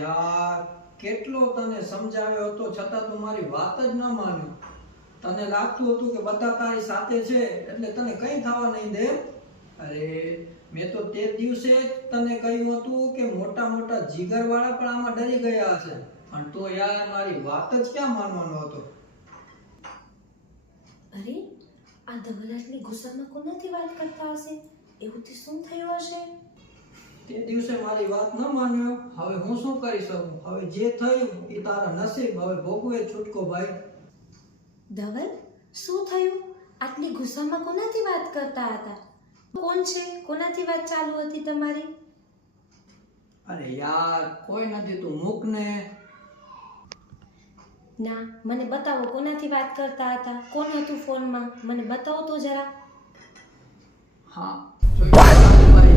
યાર કેટલો તને સમજાવ્યો હતો છતાં તું મારી વાત જ ન માન્યો. તને લાગતું હતું કે બધા તારી સાથે છે એટલે તને કંઈ થવા નહીં દે. અરે મેં તો તે દિવસે જ તને કહ્યું હતું કે મોટા મોટા જીગરવાળા પણ આમાં ડરી ગયા હશે, પણ તો યાર મારી વાત જ ક્યાં માનવાનો હતો. અરે આ ધવલ આટલી ગુસ્સામાં કોનાથી વાત કરતા હશે? એવું તે શું થયું હશે? તે દિવસે મારી વાત ન માન્યો, હવે હું શું કરી શકું? હવે જે થયું એ તારા નસીબ, હવે ભોગવે છૂટકો ભાઈ. ધવલ શું થયું? આટલી ગુસ્સામાં કોનાથી વાત કરતા હતા? કોણ છે? કોનાથી વાત ચાલુ હતી તમારી? અરે યાર કોઈ નથી, તું મૂક ને. ના, મને બતાવો કોનાથી વાત કરતા હતા? કોણ હતું ફોનમાં? મને બતાવો તો જરા. હા જોઈ લો ભાઈ.